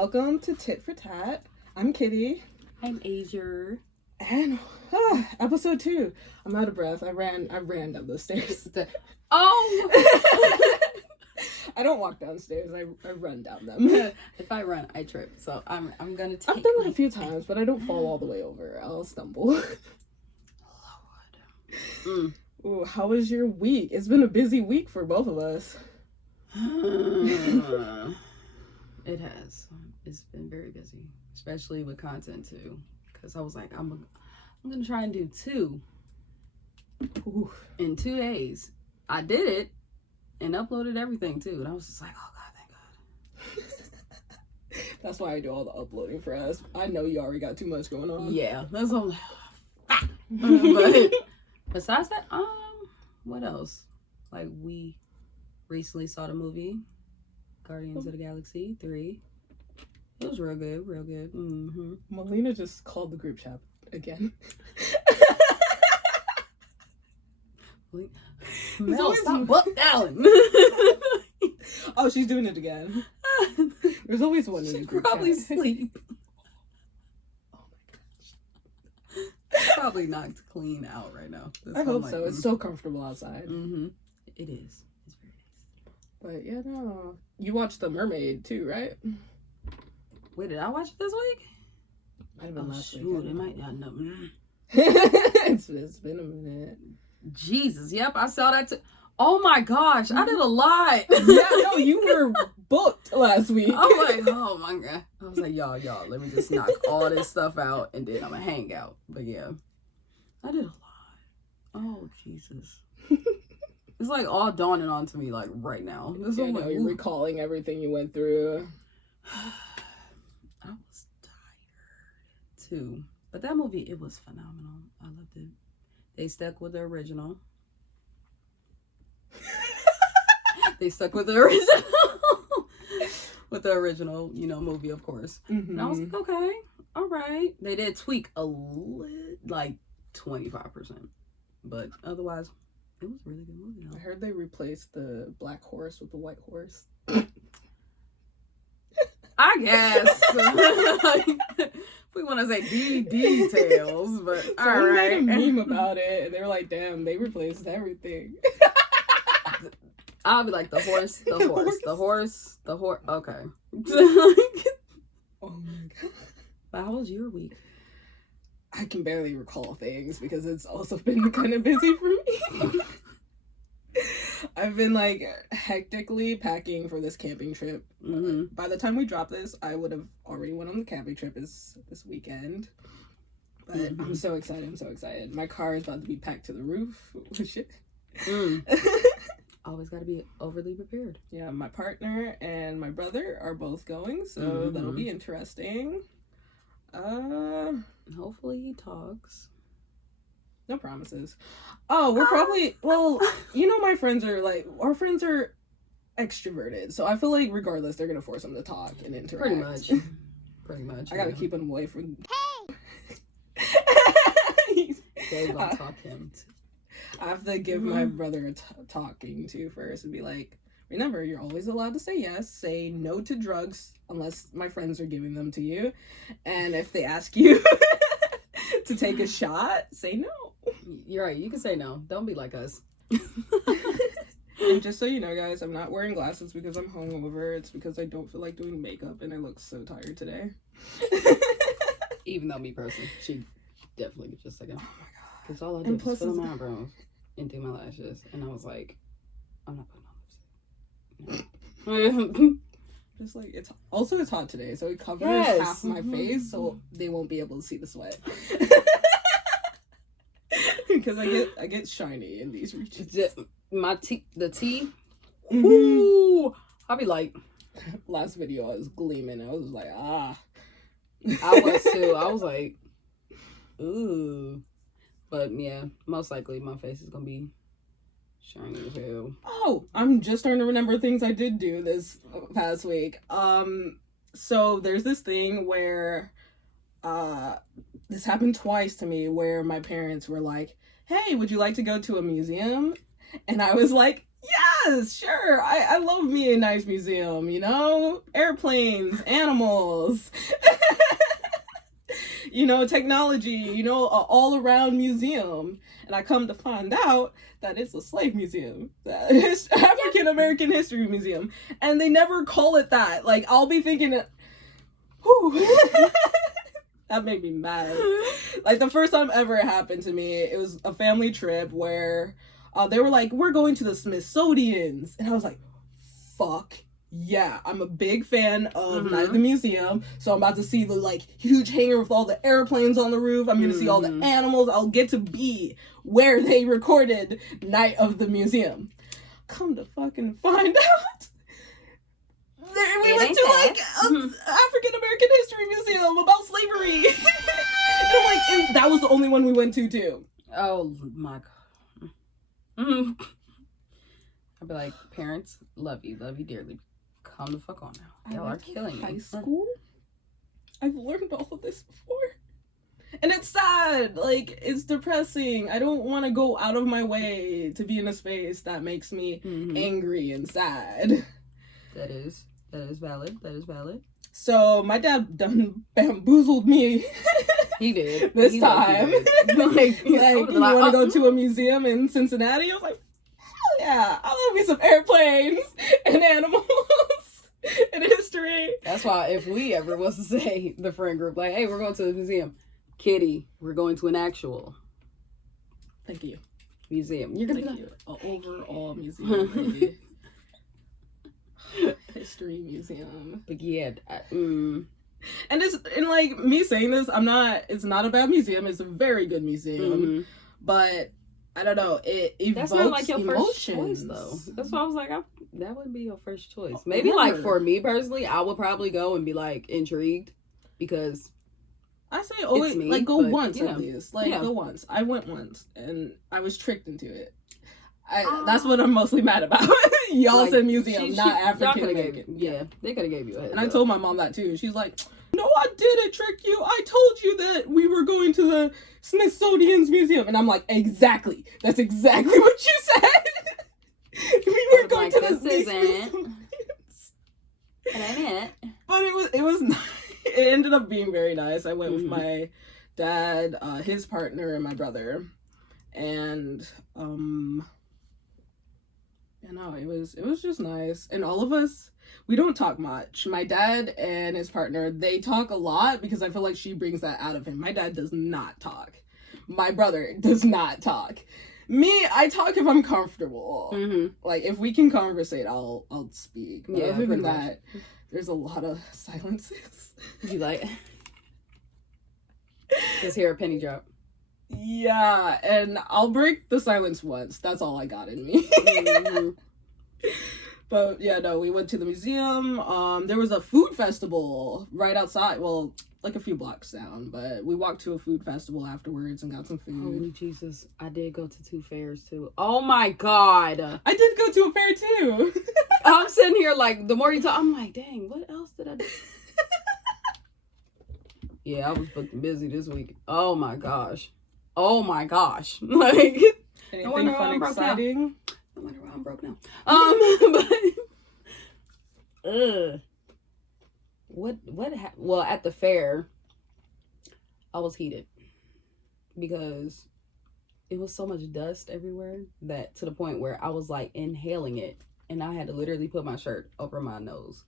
Welcome to Tit for Tat. I'm Kitty. I'm Asia. And episode 2. I'm out of breath. I ran down those stairs. Oh! I don't walk downstairs. I run down them. If I run, I trip. So I'm gonna take. I've done that a few times, but I don't fall all the way over. I'll stumble. Lord. Ooh, how was your week? It's been a busy week for both of us. It has. It's been very busy, especially with content too. Because I was like, I'm gonna try and do 2 in 2 days. I did it and uploaded everything too, and I was just like, oh god, thank god. That's why I do all the uploading for us. I know you already got too much going on. Yeah, that's all. But besides that, what else? Like, we recently saw the movie Guardians of the Galaxy 3. It was real good, real good. Mm-hmm. Melina just called the group chat again. Mel, stop butt down. Oh, she's doing it again. There's always one in the group probably chat. sleep. Oh my gosh. Probably knocked clean out right now. I hope so. It's so comfortable outside. Mm-hmm. It is. It's very nice. But yeah, no. You watched The Mermaid too, right? Wait, did I watch it this week? Might have been last week. Shoot, it might not know. It's been a minute. Jesus, yep, I saw that too. Oh my gosh, I did a lot. Yeah, no, you were booked last week. I was like, oh my god. I was like, y'all, let me just knock all this stuff out and then I'm gonna hang out. But yeah, I did a lot. Oh, Jesus. It's like all dawning onto me like right now. Yeah, I know, you're recalling everything you went through. I was tired too. But that movie, it was phenomenal. I loved it. They stuck with the original. They stuck with the original. With the original, movie, of course. Mm-hmm. And I was like, okay, all right. They did tweak a little, like 25%. But otherwise, it was a really good movie. I heard they replaced the black horse with the white horse. I guess. We want to say details, but all right. Made a meme about it, and they were like, "Damn, they replaced everything." I'll be like, the horse. Okay. Oh my god! But how was your week? I can barely recall things because it's also been kind of busy for me. I've been like hectically packing for this camping trip. Mm-hmm. By the time we drop this, I would have already went on the camping trip this weekend. But mm-hmm. I'm so excited. My car is about to be packed to the roof. Shit. Always got to be overly prepared. Yeah, my partner and my brother are both going, so that'll be interesting. Hopefully he talks. No promises. Oh, we're probably, my friends are like, our friends are extroverted. So I feel like regardless, they're going to force them to talk and interact. Pretty much. I got to keep them away from... They gonna talk him. I have to give my brother a talking to first and be like, remember, you're always allowed to say yes. Say no to drugs unless my friends are giving them to you. And if they ask you to take a shot, say no. You're right. You can say no. Don't be like us. And just so you know, guys, I'm not wearing glasses because I'm hungover. It's because I don't feel like doing makeup and I look so tired today. Even though me personally, she definitely just like, oh my god. Because all I and did was fill my eyebrows and do my lashes. And I was like, I'm not putting on lipstick. Just like, it's hot today, so it covers half my face, so they won't be able to see the sweat. Because I get shiny in these regions. The tea. Ooh, I'll be like, last video I was gleaming. I was like, ah. I was too. I was like, ooh. But yeah, most likely my face is gonna be shiny as hell. Oh, I'm just starting to remember things I did do this past week. So there's this thing where, this happened twice to me where my parents were like, hey, would you like to go to a museum? And I was like, Yes, sure. I love me a nice museum, you know? Airplanes, animals, you know, technology, you know, an all-around museum. And I come to find out that it's a slave museum. It's African American History Museum. And they never call it that. Like, I'll be thinking, whew. That made me mad. Like, the first time ever it happened to me, it was a family trip where they were like, we're going to the Smithsonian's. And I was like, fuck yeah. I'm a big fan of Night at the Museum. So I'm about to see the, like, huge hangar with all the airplanes on the roof. I'm going to see all the animals. I'll get to be where they recorded Night of the Museum. Come to fucking find out. We went to, like, an African American History Museum about slavery. And I'm like, and that was the only one we went to, too. Oh, my God. I'd be like, parents, love you dearly. Calm the fuck on now. Y'all are killing me. High school? I've learned all of this before. And it's sad. Like, it's depressing. I don't want to go out of my way to be in a space that makes me angry and sad. That is valid. So my dad done bamboozled me. He did. This time. Like, you want to go to a museum in Cincinnati? I was like, hell yeah. I love me some airplanes and animals and history. That's why if we ever was to say, the friend group, like, hey, we're going to the museum. Kitty, we're going to an actual. Thank you. Museum. You're going to an overall museum. History museum. But yeah, and like me saying this, it's not a bad museum. It's a very good museum. But I don't know, it evokes that's not like your emotions. First choice though. That's why I was like, that wouldn't be your first choice. Maybe like for me personally, I would probably go and be like intrigued because I say always like go once at least. Like go once. I went once and I was tricked into it. That's what I'm mostly mad about. Y'all like, said museum, not African American. Yeah, they could have gave you a heads And I told my mom that too. She's like, no, I didn't trick you. I told you that we were going to the Smithsonian's museum. And I'm like, exactly. That's exactly what you said. We were going to the Smithsonian's. But it was nice. It ended up being very nice. I went with my dad, his partner, and my brother. And you know, it was just nice. And all of us, we don't talk much. My dad and his partner, they talk a lot because I feel like she brings that out of him. My dad does not talk. My brother does not talk. Me, I talk if I'm comfortable. Like, if we can conversate, I'll speak. But other than that, there's a lot of silences. You like? Just hear a penny drop. Yeah, and I'll break the silence once. That's all I got in me. But yeah, no, we went to the museum. There was a food festival right outside. Well, like a few blocks down. But we walked to a food festival afterwards and got some food. Holy Jesus. I did go to 2 fairs too. Oh my God. I did go to a fair too. I'm sitting here like, the more you talk, I'm like, dang, what else did I do? Yeah, I was booked busy this week. Oh my gosh. Like, anything fun, exciting? No wonder why I'm broke now. Well, at the fair, I was heated because it was so much dust everywhere that to the point where I was like inhaling it, and I had to literally put my shirt over my nose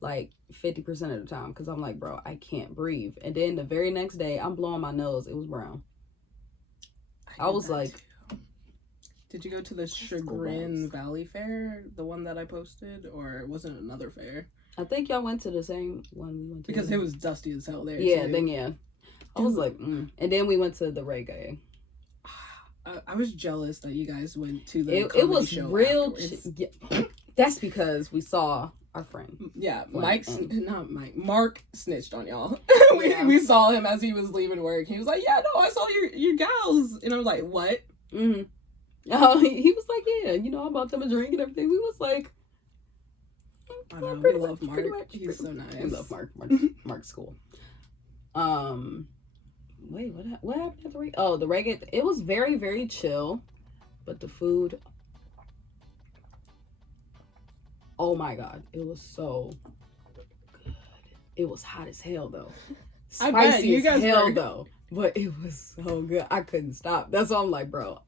like 50% of the time because I'm like, bro, I can't breathe. And then the very next day, I'm blowing my nose. It was brown. I was like, did you go to the Chagrin Valley Fair, the one that I posted, or was it another fair? I think y'all went to the same one we went to. Because it was dusty as hell there. Yeah, too. Then yeah. I was like, And then we went to the reggae. I was jealous that you guys went to the it was show real. That's because we saw our friend. Yeah, Mark snitched on y'all. we saw him as he was leaving work. He was like, yeah, no, I saw your gals. And I was like, what? He was like, yeah, you know, I bought them a drink and everything. We was like, I know, we love Mark. He's so nice. We love Mark. Mark's cool. Wait, what happened at the reggae? Oh, the reggae. It was very, very chill, but the food. Oh my God. It was so good. It was hot as hell though. Spicy as hell though. But it was so good. I couldn't stop. That's why I'm like, bro,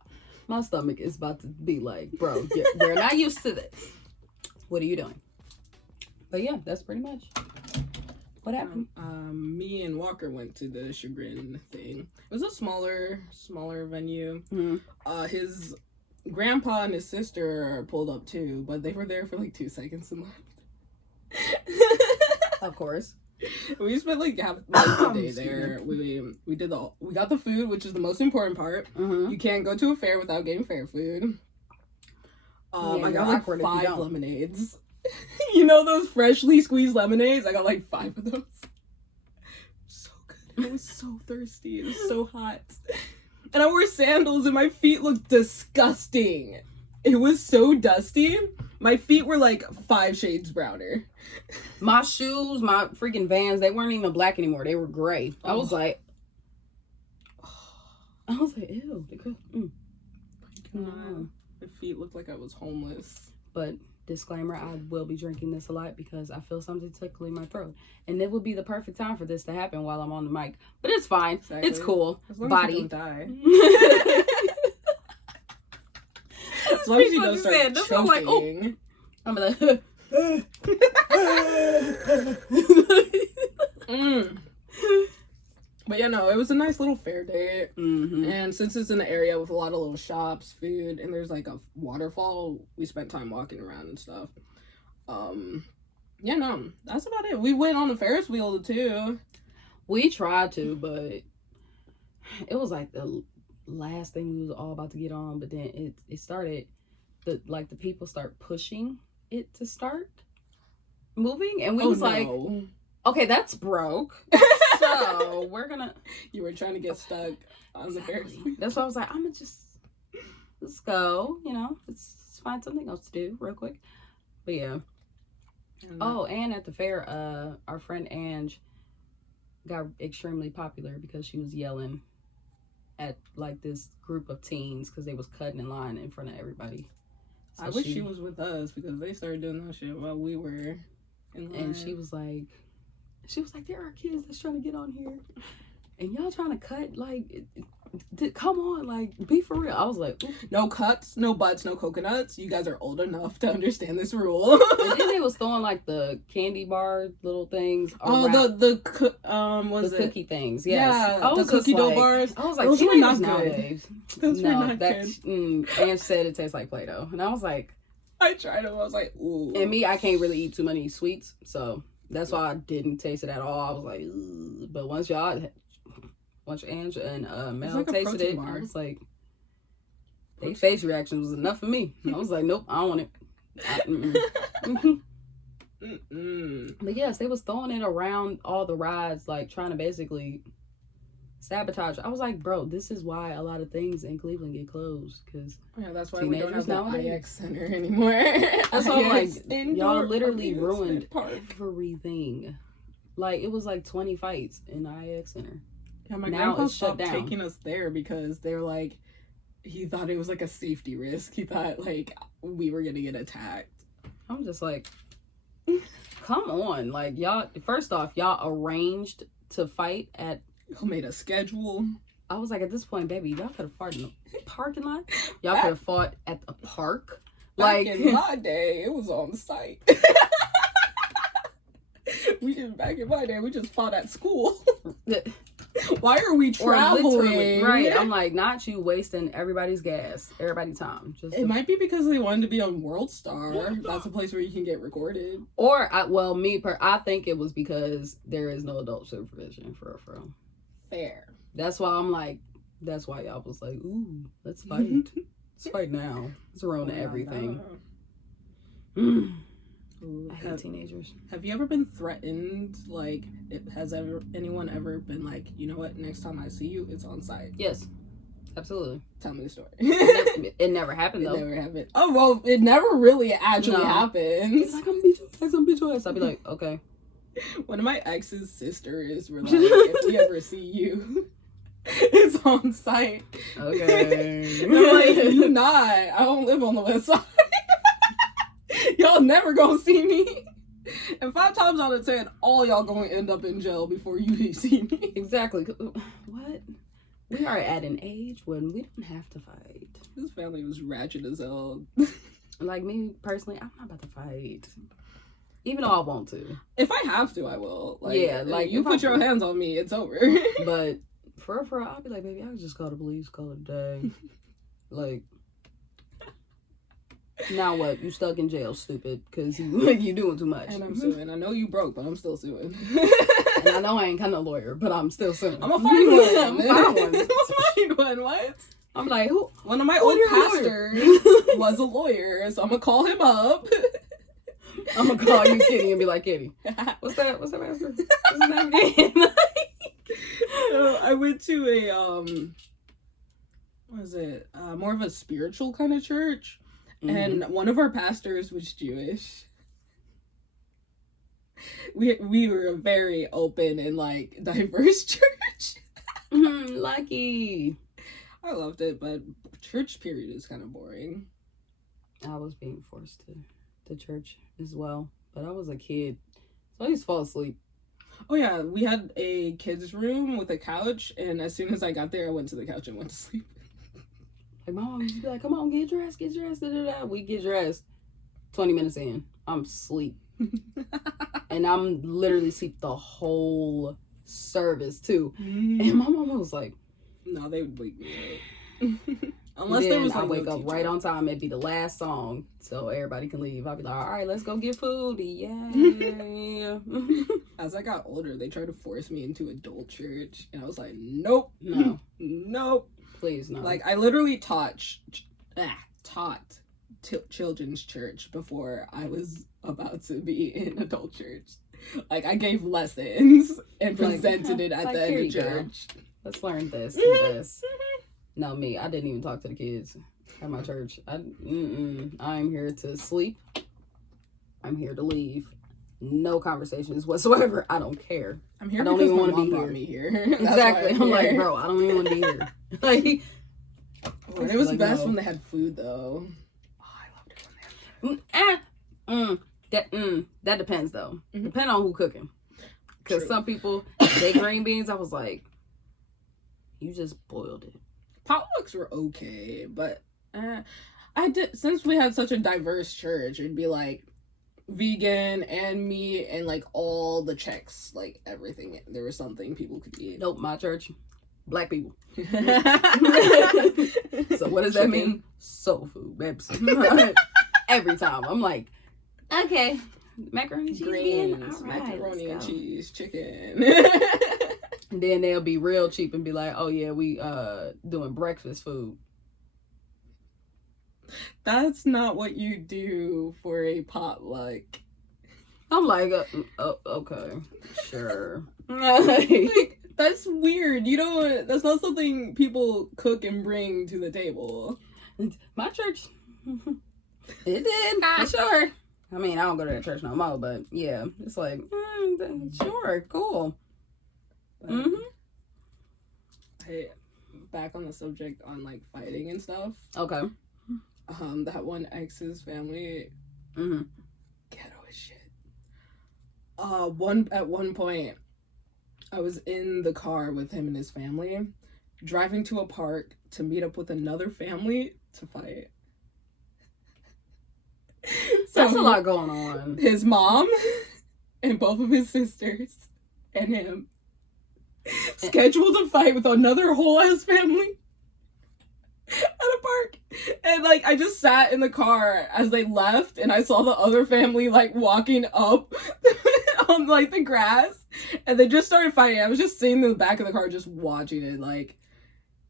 my stomach is about to be like, bro, we're not used to this. What are you doing? But yeah, that's pretty much what happened. Me and Walker went to the Chagrin thing. It was a smaller venue. His grandpa and his sister pulled up too, but they were there for like 2 seconds and left. Of course. We spent like half the day there. We got the food, which is the most important part. You can't go to a fair without getting fair food. I got like 5 lemonades. You know those freshly squeezed lemonades? I got like 5 of those. So good. I was so thirsty. It was so hot. And I wore sandals and my feet looked disgusting. It was so dusty. My feet were like 5 shades browner. My shoes, my freaking Vans, they weren't even black anymore. They were gray. I was like, ew. No. My feet looked like I was homeless. But disclaimer, I will be drinking this a lot because I feel something tickling my throat. And it would be the perfect time for this to happen while I'm on the mic. But it's fine. Exactly. It's cool. As long Body. as you don't die. As long as you don't start choking. I'm like, oh. I'm like, But yeah, no, it was a nice little fair day. And since it's in an area with a lot of little shops, food, and there's like a waterfall, we spent time walking around and stuff. Yeah, no, that's about it. We went on the Ferris wheel too. We tried to, but it was like the last thing we was all about to get on. But then it started, the people start pushing it to start moving, and we was like, okay, that's broke. So we're gonna. You were trying to get stuck on the Ferris wheel. That's why I was like, I'm gonna let's go. You know, let's find something else to do real quick. But yeah. Oh, and at the fair, our friend Ange got extremely popular because she was yelling at like this group of teens because they was cutting in line in front of everybody. So I wish she was with us because they started doing that shit while we were in line. And she was like, there are kids that's trying to get on here, and y'all trying to cut, like, come on, like, be for real. I was like, ooh. No cuts, no butts, no coconuts. You guys are old enough to understand this rule. And then they was throwing like the candy bar little things. The cookie things. Yes. Yeah, the cookie dough bars. I was like, those were not nowadays. Those were not good. Ange said it tastes like Play-Doh, and I was like, I tried them. I was like, ooh. And me, I can't really eat too many sweets, so that's why I didn't taste it at all. I was like, ugh. But once Ange and Mel like tasted it, I was like, their face reaction was enough for me. I was like, nope, I don't want it. But yes, they was throwing it around all the rides, like trying to basically sabotage. I was like, bro, this is why a lot of things in Cleveland get closed, because that's why we don't have the IX Center anymore. That's why I'm like, y'all literally ruined everything. Like, it was like 20 fights in the IX Center. Yeah, my grandpa stopped taking us there because they're like, he thought it was like a safety risk. He thought like we were gonna get attacked. I'm just like, come on, like, y'all. First off, y'all arranged to fight at. Y'all made a schedule. I was like, at this point, baby, y'all could have fought in the parking lot. Y'all could have fought at the park. Back in my day, it was on site. Back in my day, we just fought at school. Why are we traveling? Right. I'm like, not you wasting everybody's gas, everybody's time. It might be because they wanted to be on World Star. That's a place where you can get recorded. Or, I think it was because there is no adult supervision for real. Fair. That's why I'm like, that's why y'all was like, ooh, let's fight. Let's fight now. Let's ruin everything. I hate teenagers. Have you ever been threatened? Like, has anyone ever been like, you know what? Next time I see you, it's on site. Yes, absolutely. Tell me the story. It never happened though. It never happened. Oh well, it never really actually happens. It's like, I'm gonna beat your ass. I'll be like, okay. One of my ex's sisters were like, if we ever see you, it's on site. Okay. And I'm like, you not. I don't live on the west side. y'all never gonna see me. And 5 times out of 10, all y'all gonna end up in jail before you see me. Exactly. What? We are at an age when we don't have to fight. This family was ratchet as hell. Like me personally, I'm not about to fight. Even though I want to. If I have to, I will. Like, yeah, like you put your hands on me, it's over. But for real, I'll be like, baby, I can just call the police, call it a day. Like, now what? You stuck in jail, stupid, because you doing too much. And I'm suing. I know you broke, but I'm still suing. And I know I ain't kind of lawyer, but I'm still suing. I'm a find one. I'm a find one. I'm a find one. What? I'm like, who? One of my old pastors was a lawyer, so I'm gonna call him up. I'm gonna call you Kitty and be like, Kitty, what's that pastor? What's his name again? I went to a what was it? More of a spiritual kind of church, and one of our pastors was Jewish. We were a very open and like diverse church. Lucky. I loved it, but church period is kind of boring. I was being forced to church as well, but I was a kid, so I used to fall asleep. Oh yeah, we had a kids room with a couch, and as soon as I got there, I went to the couch and went to sleep. Like my mom used to be like, "Come on, get dressed, da-da-da." We get dressed. 20 minutes in, I'm asleep, and I'm literally asleep the whole service too. And my mom was like, "No, they would wake me up." Unless there was like I wake up right on time. It'd be the last song, so everybody can leave. I'd be like, all right, let's go get food. Yeah. As I got older, they tried to force me into adult church, and I was like, nope, no, nope, please no. Like I literally taught children's church before I was about to be in adult church. Like I gave lessons and presented it at the end of church. Let's learn this and this. No, me. I didn't even talk to the kids at my church. I'm here to sleep. I'm here to leave. No conversations whatsoever. I don't care. I'm here. I don't even want to be here. Exactly. I'm like, bro, I don't even want to be here. Like, and it was like, best when they had food, though. Oh, I loved it when they had food. That depends, though. Depend on who cooking. Because some people, they green beans. I was like, you just boiled it. Potlucks were okay, but I did, since we had such a diverse church, it'd be like vegan and meat and like all the checks, like everything. There was something people could eat. Nope, my church, black people. So what does that mean? Soul food, babes. Every time I'm like, okay, macaroni, cheese, greens, right, macaroni and cheese, chicken. And then they'll be real cheap and be like, oh yeah, we doing breakfast food. That's not what you do for a potluck. I'm like, okay, sure. Like, that's weird. You don't, that's not something people cook and bring to the table. My church, it did, for sure. I mean, I don't go to that church no more, but yeah, it's like, sure, cool. Hey, back on the subject on like fighting and stuff. Okay. That one ex's family, ghetto as shit. At one point, I was in the car with him and his family, driving to a park to meet up with another family to fight. So that's a lot going on. His mom and both of his sisters and him scheduled a fight with another whole ass family at a park. And like I just sat in the car as they left, and I saw the other family like walking up on like the grass, and they just started fighting. I was just sitting in the back of the car just watching it. Like,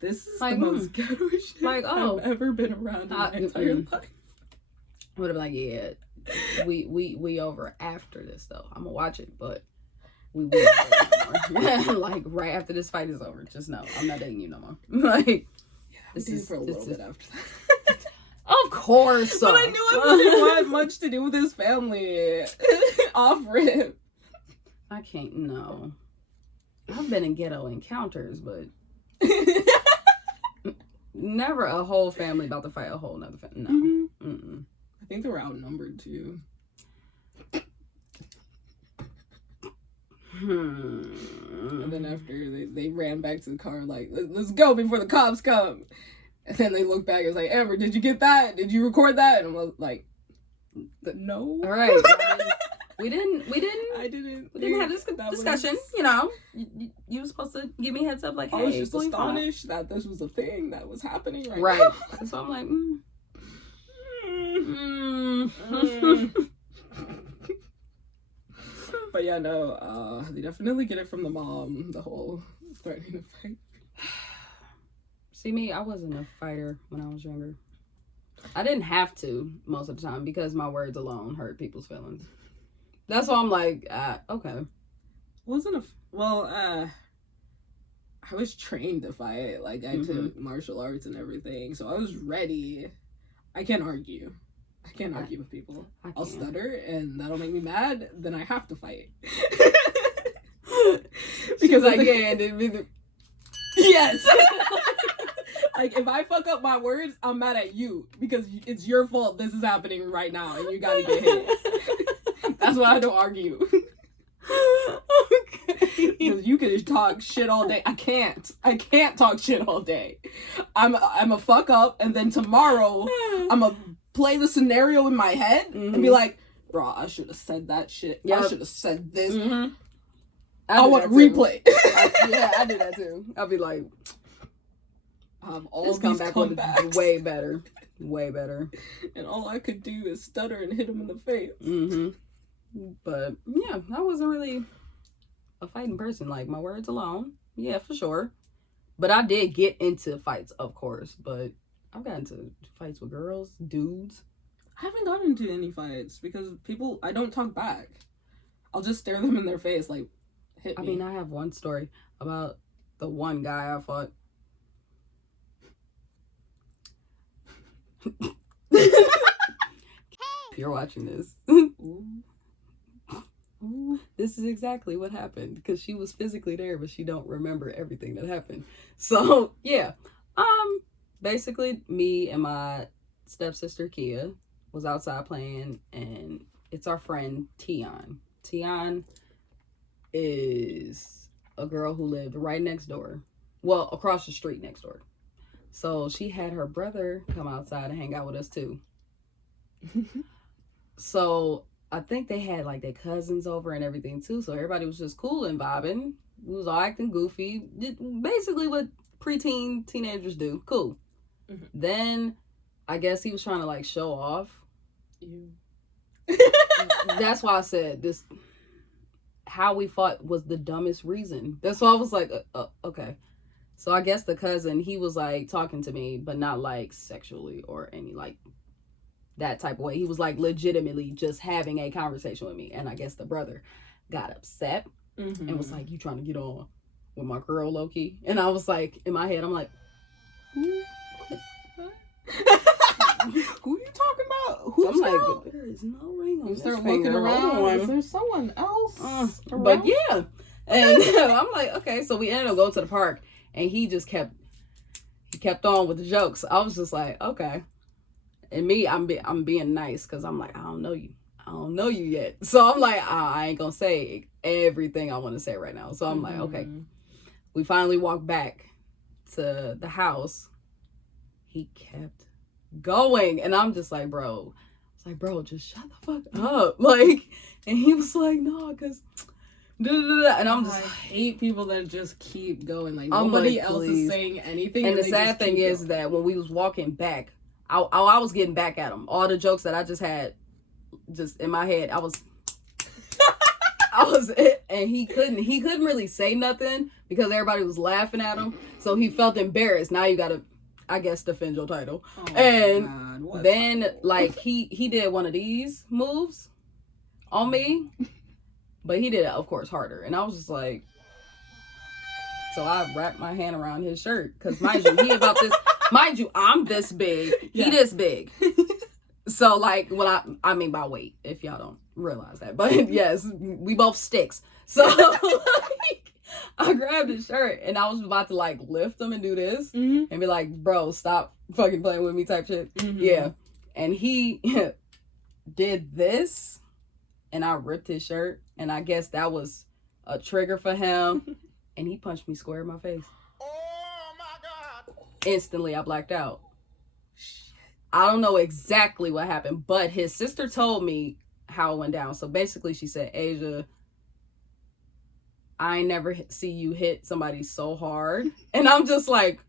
this is like, the most ghetto shit I've ever been around in my entire life. I would have been like, yeah, we over after this though. I'm gonna watch it, but we will like right after this fight is over. Just know I'm not dating you no more. Like, yeah, this is for a little bit after that. Of course, but I knew I wouldn't want much to do with his family. Off rip. I can't. No, I've been in ghetto encounters, but never a whole family about to fight a whole nother family. No. I I think they were outnumbered too. And then after they ran back to the car like, let's go before the cops come. And then they looked back and was like, Amber, did you get that? Did you record that? And I was like, no. All right. We didn't have this discussion. You know, you were supposed to give me a heads up. Like, hey, I was just astonished that this was a thing that was happening right now. So I'm like, But yeah, no, they definitely get it from the mom. The whole threatening to fight. See me, I wasn't a fighter when I was younger. I didn't have to most of the time because my words alone hurt people's feelings. That's why I'm like, okay. I was trained to fight. Like, I took martial arts and everything, so I was ready. I can't argue. I can't argue with people. I'll stutter, and that'll make me mad. Then I have to fight. Because I can't. Yes. Like, if I fuck up my words, I'm mad at you because it's your fault this is happening right now, and you gotta get hit. That's why I don't argue. Okay. Because you can talk shit all day. I can't talk shit all day. I'm a fuck up, and then tomorrow I'm a play the scenario in my head and be like, bro, I should have said that shit. Yep. I should have said this. I want to replay. I do that too. I'll be like, all come back with way better. And all I could do is stutter and hit him in the face. But yeah, I wasn't really a fighting person. Like, my words alone, yeah, for sure. But I did get into fights, of course. But I've gotten into fights with girls, dudes. I haven't gotten into any fights because I don't talk back. I'll just stare them in their face like, hit me. I mean, I have one story about the one guy I fought. If you're watching this, this is exactly what happened because she was physically there, but she don't remember everything that happened. So yeah, basically me and my stepsister Kia was outside playing, and it's our friend Tion. Tion is a girl who lived right next door, well, across the street next door. So she had her brother come outside and hang out with us too. So I think they had like their cousins over and everything too. So everybody was just cool and vibing. We was all acting goofy. Basically what preteen teenagers do. Cool. Then I guess he was trying to like show off. That's why I said this. How we fought was the dumbest reason. That's why I was like, okay. So I guess the cousin, he was like talking to me, but not like sexually or any like that type of way. He was like legitimately just having a conversation with me. And I guess the brother got upset and was like, you trying to get on with my girl, Loki? And I was like, in my head, I'm like, who? Who you talking about? Who's I'm like, there is no ring on this start finger. Looking around. Is there someone else? But yeah. And I'm like, okay. So we ended up going to the park. And he just kept on with the jokes. I was just like, okay. And me, I'm being nice because I'm like, I don't know you yet. So I'm like, I ain't gonna say everything I want to say right now. So I'm like, okay. We finally walked back to the house. He kept going, and I'm just like, bro. It's like, bro, just shut the fuck up. Like, and he was like, no, because. And I'm just, I hate people that just keep going. Like, nobody else is saying anything. And the sad thing is that when we was walking back, I was getting back at him. All the jokes that I just had, just in my head, I was, and he couldn't really say nothing because everybody was laughing at him. So he felt embarrassed. Now you gotta, I guess, defend your title. Oh, and then like he did one of these moves on me. But he did it, of course, harder. And I was just like, so I wrapped my hand around his shirt. Because mind you, I'm this big. Yeah. He this big. So like, I mean by weight, if y'all don't realize that. But yes, we both sticks. So like, I grabbed his shirt and I was about to like lift him and do this. And be like, bro, stop fucking playing with me type shit. Yeah. And he did this, and I ripped his shirt, and I guess that was a trigger for him, and he punched me square in my face. Oh my God! Instantly, I blacked out. I don't know exactly what happened, but his sister told me how it went down. So basically, she said, Asia, I ain't never see you hit somebody so hard. And I'm just like,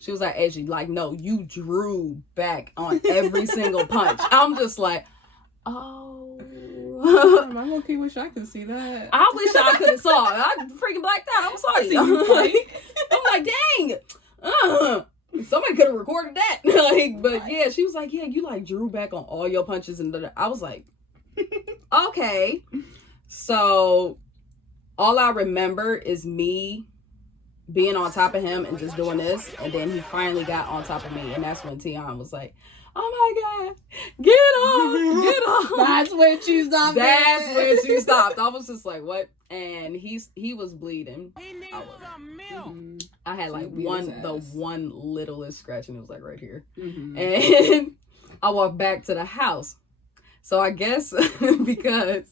she was like, Asia, like, no, you drew back on every single punch. I'm just like, oh. I low-key wish I could see that. I wish I could have saw it. I freaking blacked out. I'm sorry. I'm like, dang. Somebody could have recorded that. Like, but yeah, she was like, yeah, you like drew back on all your punches. And I was like, okay. So all I remember is me being on top of him and just doing this. And then he finally got on top of me. And that's when Tion was like, oh my God, get off. That's when she stopped. That's when she stopped. I was just like, what? And he was bleeding. I had like the one littlest scratch, and it was like right here. Mm-hmm. And I walked back to the house. So I guess because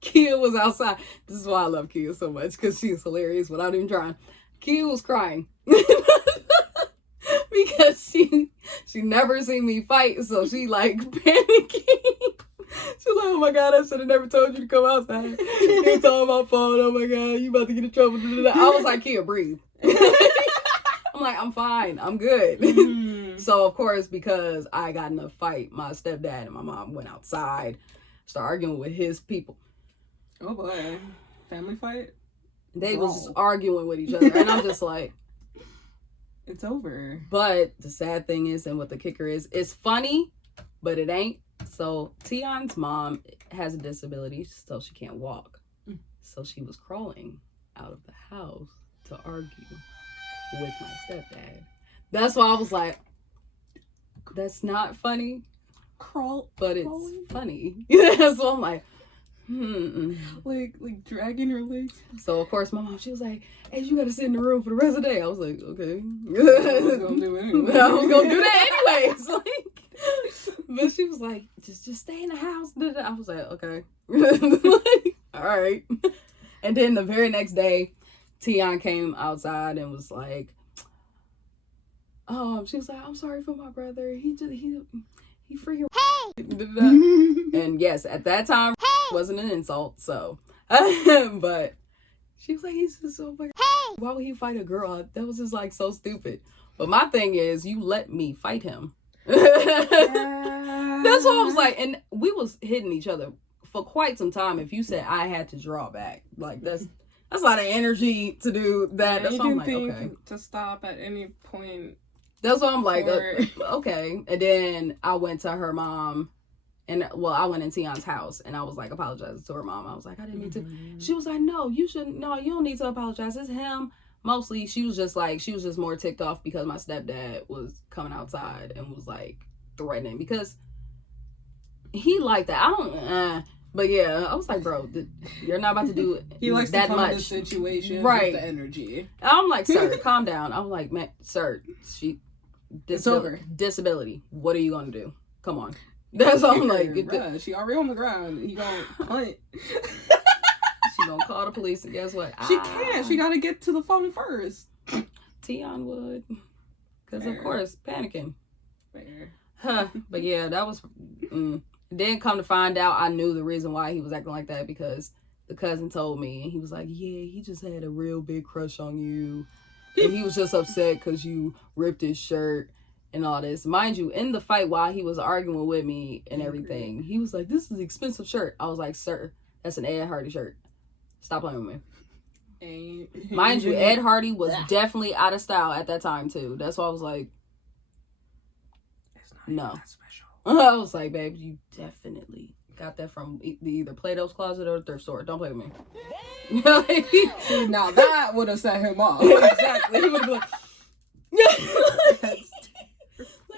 Kia was outside. This is why I love Kia so much, because she's hilarious without even trying. Kia was crying. Because she never seen me fight, so she like panicking. She's like, oh my God, I should have never told you to come outside. It's all my fault. Oh my God, you about to get in trouble. I was like, Kia, breathe. I'm like, I'm fine. I'm good. Mm-hmm. So, of course, because I got in a fight, my stepdad and my mom went outside, started arguing with his people. Oh boy. Family fight? They was arguing with each other. And I'm just like, it's over. But the sad thing is, and what the kicker is, it's funny, but it ain't. So Tion's mom has a disability, so she can't walk. So she was crawling out of the house to argue with my stepdad. That's why I was like, that's not funny. But it's funny. So I'm like, like dragging her legs. So of course my mom, she was like, hey, you gotta sit in the room for the rest of the day. I was like, okay. I was gonna do anyway. I was gonna do that anyways. Like, but she was like, just stay in the house. I was like, okay. Like, all right. And then the very next day, Tion came outside and was like, she was like, I'm sorry for my brother. He freaking and yes, at that time wasn't an insult, so but she was like, he's just so fucking why would he fight a girl? That was just like so stupid. But my thing is, you let me fight him. That's what I was like, and we was hitting each other for quite some time. If you said I had to draw back, like that's a lot of energy to do that. That's why I'm like, okay, to stop at any point. That's why I'm like, okay. And then I went to her mom, and I went in Tion's house, and I was like apologizing to her mom. I was like, I didn't need to. She was like, no, you shouldn't. No, you don't need to apologize. It's him. Mostly, she was just more ticked off because my stepdad was coming outside and was like threatening, because he liked that. I don't, but yeah, I was like, bro, you're not about to do he likes that to come much. in this situation right? With the energy. And I'm like, sir, calm down. I'm like, man, sir, it's over. Disability. What are you gonna do? Come on. That's all I'm like. She already on the ground. He gonna punt. She gonna call the police, and guess what? She can't. She gotta get to the phone first. Tion would, because of course, panicking. Fair. But yeah, that was. Then come to find out, I knew the reason why he was acting like that, because the cousin told me, and he was like, yeah, he just had a real big crush on you, and he was just upset because you ripped his shirt and all this. Mind you, in the fight while he was arguing with me and everything, he was like, this is an expensive shirt. I was like, sir, that's an Ed Hardy shirt. Stop playing with me. Mind you, Ed Hardy was definitely out of style at that time too. That's why I was like, it's not no. that special. I was like, babe, you definitely got that from either Plato's Closet or the thrift store. Don't play with me. See, now that would have set him off. Exactly. He would have been like, like,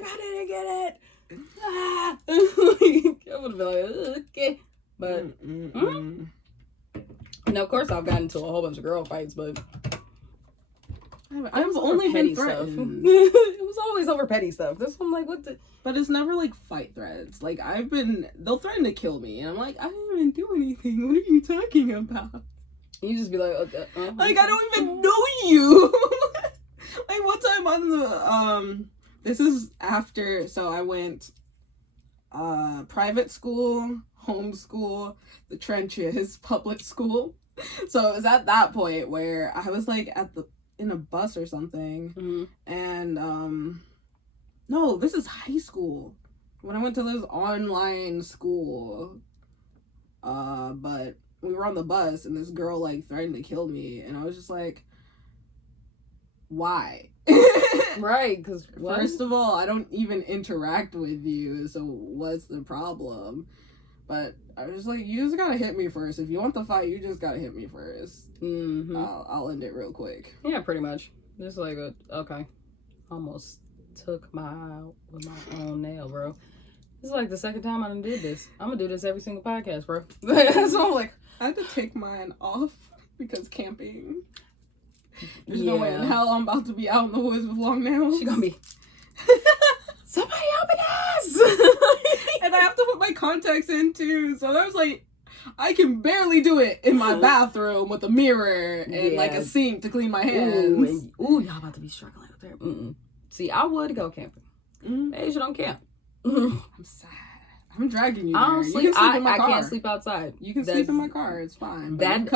I didn't get it. I would have been like, okay. But, and of course, I've gotten into a whole bunch of girl fights, but I've only been threatened. It was always over petty stuff. That's why I'm like, what the? But it's never like fight threats. Like they'll threaten to kill me, and I'm like, I didn't even do anything. What are you talking about? You just be like, like I don't even know you. Like one time on the this is after, so I went private school, homeschool, the trenches, public school. So it was at that point where I was like in a bus or something, and no, this is high school when I went to this online school. But we were on the bus and this girl like threatened to kill me, and I was just like, why? Right, because first of all, I don't even interact with you, so what's the problem? But I was just like, you just gotta hit me first. If you want the fight, you just gotta hit me first. I'll end it real quick. Yeah, pretty much. Just like okay, almost took my eye with my own nail, bro. This is like the second time I done did this. I'm gonna do this every single podcast, bro. So I'm like, I had to take mine off because camping. There's no way in hell I'm about to be out in the woods with long nails. She gonna be somebody open us. And I have to put my contacts in too. So I was like, I can barely do it in my bathroom with a mirror and like a sink to clean my hands. Ooh, y'all about to be struggling out there. See, I would go camping. Asia don't camp. I'm sad. I'm dragging you there. I don't sleep. You can sleep in my car. I can't sleep outside. You can sleep in my car. It's fine. That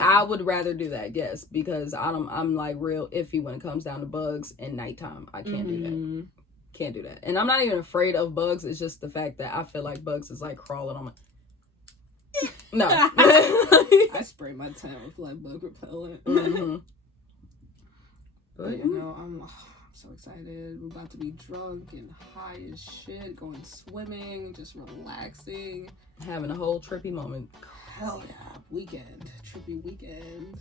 I would rather do that. Yes, because I'm like real iffy when it comes down to bugs and nighttime. I can't do that. Can't do that. And I'm not even afraid of bugs. It's just the fact that I feel like bugs is like crawling on my. No. I spray my tent with like bug repellent. But you know, I'm so excited. We're about to be drunk and high as shit, going swimming, just relaxing. Having a whole trippy moment. Hell yeah. Weekend. Trippy weekend.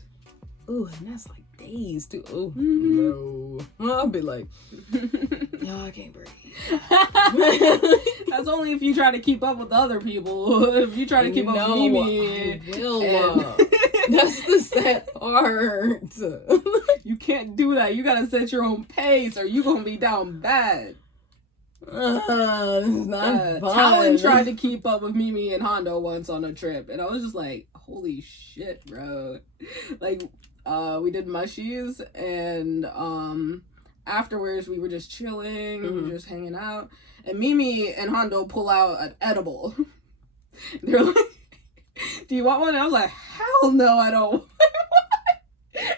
Ooh, and that's like days too. Ooh, no. I'll be like, yo, I can't breathe. That's only if you try to keep up with other people. If you try to keep up with Mimi. I will. That's the sad part. You can't do that. You gotta set your own pace or you gonna be down bad. This is not fun. Talon tried to keep up with Mimi and Hondo once on a trip, and I was just like, holy shit, bro. Like, we did mushies, and afterwards we were just chilling, we were just hanging out, and Mimi and Hondo pull out an edible. They're like, do you want one? And I was like, hell no, I don't want one.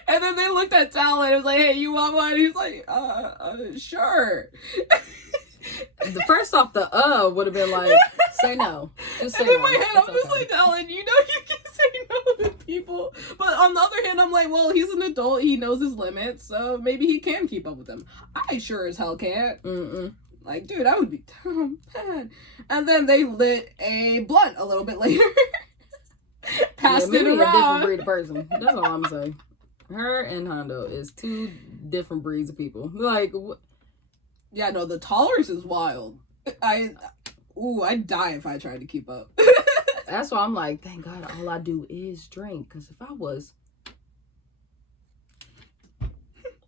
And then they looked at Talon and was like, hey, you want one? He's like, sure. The first off, the would have been like, say no. Just say and in no. my head, I'm just like, Talon, you know you can say no to people. But on the other hand, I'm like, well, he's an adult. He knows his limits. So maybe he can keep up with them. I sure as hell can't. Like, dude, I would be dumb bad. And then they lit a blunt a little bit later. Passed it around. A different breed of person. That's all I'm saying. Her and Hondo is two different breeds of people. Like, yeah, no, the tolerance is wild. I'd die if I tried to keep up. That's why I'm like, thank God all I do is drink. Because if I was...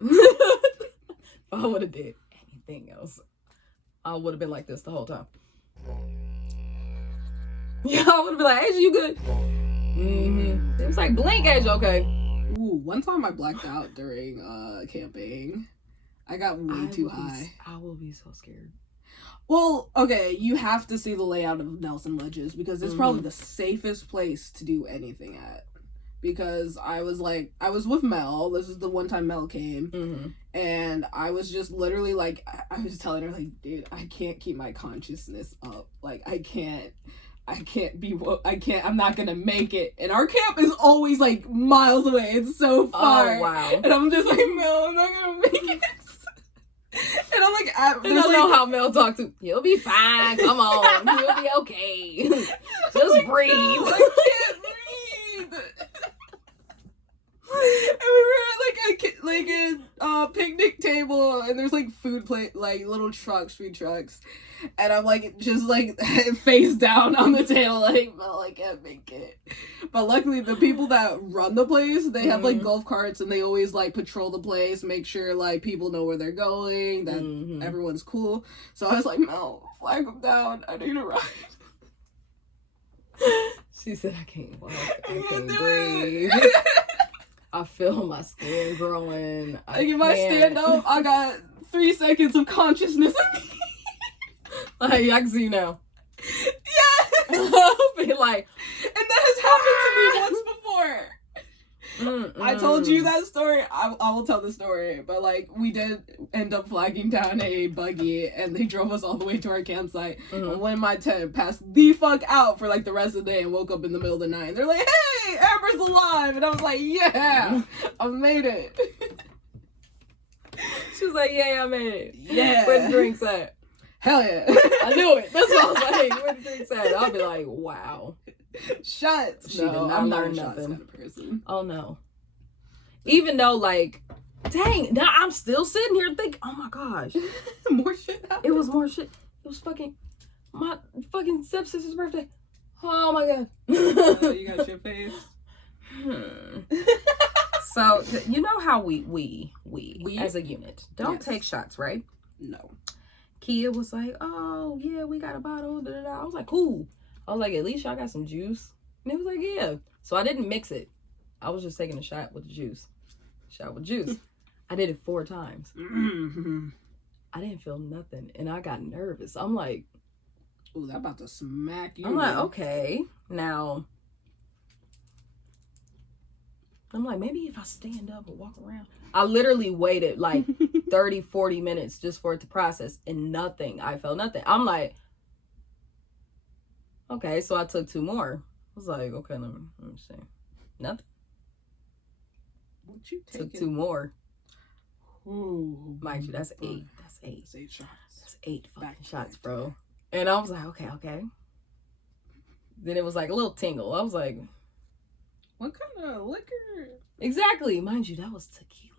if I would have did anything else, I would have been like this the whole time. Yeah, I would have been like, Asia, you good? It was like, blink, Asia, okay. Ooh, one time I blacked out during camping. I got way too high. I will be so scared. Well, okay, you have to see the layout of Nelson Ledges because it's probably the safest place to do anything at. Because I was with Mel. This is the one time Mel came. And I was just literally like, I was telling her, like, dude, I can't keep my consciousness up. Like, I'm not gonna make it. And our camp is always like miles away. It's so far. Oh, wow. And I'm just like, Mel, I'm not gonna make it. And I'm like, I don't know how Mel talked to. You'll be fine. Come on. You'll be okay. Just breathe. I can't breathe. And we were at like a picnic table, and there's like food plate, like little food trucks, and I'm like just like face down on the table, like, well, I can't make it. But luckily, the people that run the place, they have like golf carts, and they always like patrol the place, make sure like people know where they're going, that everyone's cool. So I was like, Mel, flag them down. I need a ride. She said, I can't walk. I can't breathe. I feel my skin growing. Like if I stand up, I got 3 seconds of consciousness. Like, I can see you now. Yeah. I'll be like, and that has happened to me once before. I told you that story. I will tell the story. But like, we did end up flagging down a buggy, and they drove us all the way to our campsite. And when my tent passed the fuck out for like the rest of the day, and woke up in the middle of the night, and they're like, "Hey, Amber's alive!" And I was like, "Yeah, I made it." She was like, "Yeah, I made it." Yeah. Where the drinks at? Hell yeah. I knew it. That's what I was like. Where the drinks at? I'll be like, wow. Shots. She did not I'm learn not a shots nothing. kind of person. Oh no. Even though, like, dang, now I'm still sitting here thinking, oh my gosh. More shit happened. It was more shit. It was my fucking stepsister's birthday. Oh my god. You got your face. So, you know how we as a unit don't take shots, right? No. Kia was like, oh yeah, we got a bottle. Da, da, da. I was like, cool. I was like, at least y'all got some juice. And it was like, yeah. So I didn't mix it. I was just taking a shot with the juice. Shot with juice. I did it 4 times. I didn't feel nothing. And I got nervous. I'm like, ooh, that about to smack you. I'm like, okay. Now, I'm like, maybe if I stand up and walk around. I literally waited like 30, 40 minutes just for it to process. And nothing. I felt nothing. I'm like, okay, so I took 2 more. I was like, okay, let me see. Nothing. What you Took 2 more. Ooh. Mind you, that's 8. That's 8. That's 8 shots. That's 8 fucking shots, bro. And I was like, okay. Then it was like a little tingle. I was like, what kind of liquor? exactly. Mind you, that was tequila.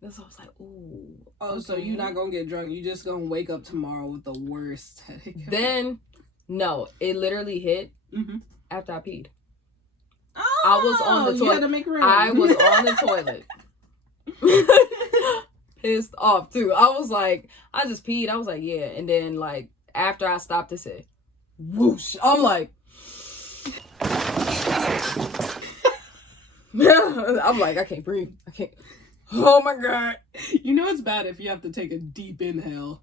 That's why I was like, ooh. Oh, okay. so you're not gonna get drunk. You just gonna wake up tomorrow with the worst headache. Then, no, it literally hit after I peed. Oh, I was on the toilet. You had to make room. I was on the toilet. Pissed off too. I was like, I just peed. I was like, yeah. And then like after I stopped, it said, whoosh. I'm like, I'm like, I can't breathe. I can't. Oh my god. You know it's bad if you have to take a deep inhale.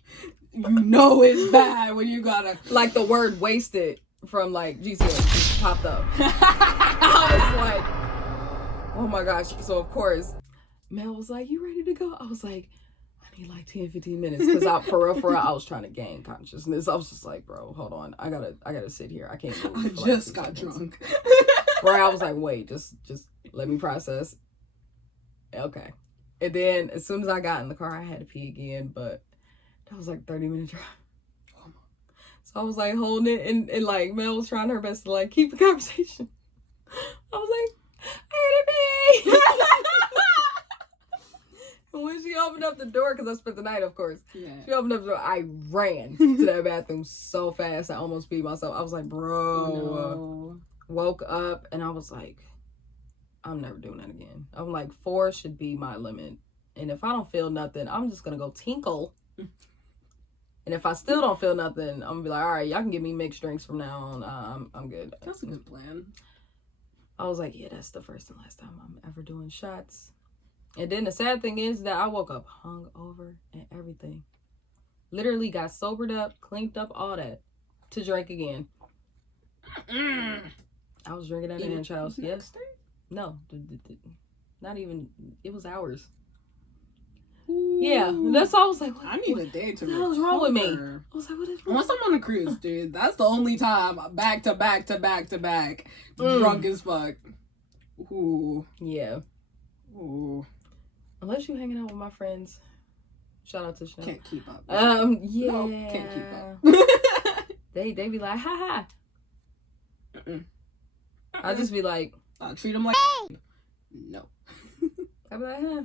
You know it's bad when you gotta like the word wasted from like GCS just popped up. I was like, oh my gosh. So of course Mel was like, you ready to go? I was like, I need like 10-15 minutes because for real I was trying to gain consciousness. I was just like, bro, hold on, I gotta sit here. I can't move. I just got drunk. Right, I was like, wait, just let me process. Okay. And then as soon as I got in the car, I had to pee again, but that was like 30-minute drive. So I was like holding it, and like Mel was trying her best to like keep the conversation. I was like, I gotta pee. And when she opened up the door, because I spent the night, of course. Yeah. She opened up the door. I ran to that bathroom so fast I almost peed myself. I was like, bro. No. Woke up and I was like, I'm never doing that again. I'm like, 4 should be my limit. And if I don't feel nothing, I'm just gonna go tinkle. And if I still don't feel nothing, I'm gonna be like, all right, y'all can give me mixed drinks from now on. I'm good. That's a good plan. I was like, yeah, that's the first and last time I'm ever doing shots. And then the sad thing is that I woke up hungover and everything. Literally got sobered up, cleaned up, all that to drink again. I was drinking at Aunt's house. Yes. No, not even. It was hours. Ooh. Yeah, that's all. I was like, I need a day to recover. What was wrong with me? I was like, what is wrong? Once I'm on a cruise, dude, that's the only time back to back, drunk as fuck. Ooh. Yeah. Ooh. Unless you hanging out with my friends. Shout out to Shyte. Can't keep up. Yeah. Nope, can't keep up. They be like, ha ha. I just be like, treat them like No. I'd be like, huh.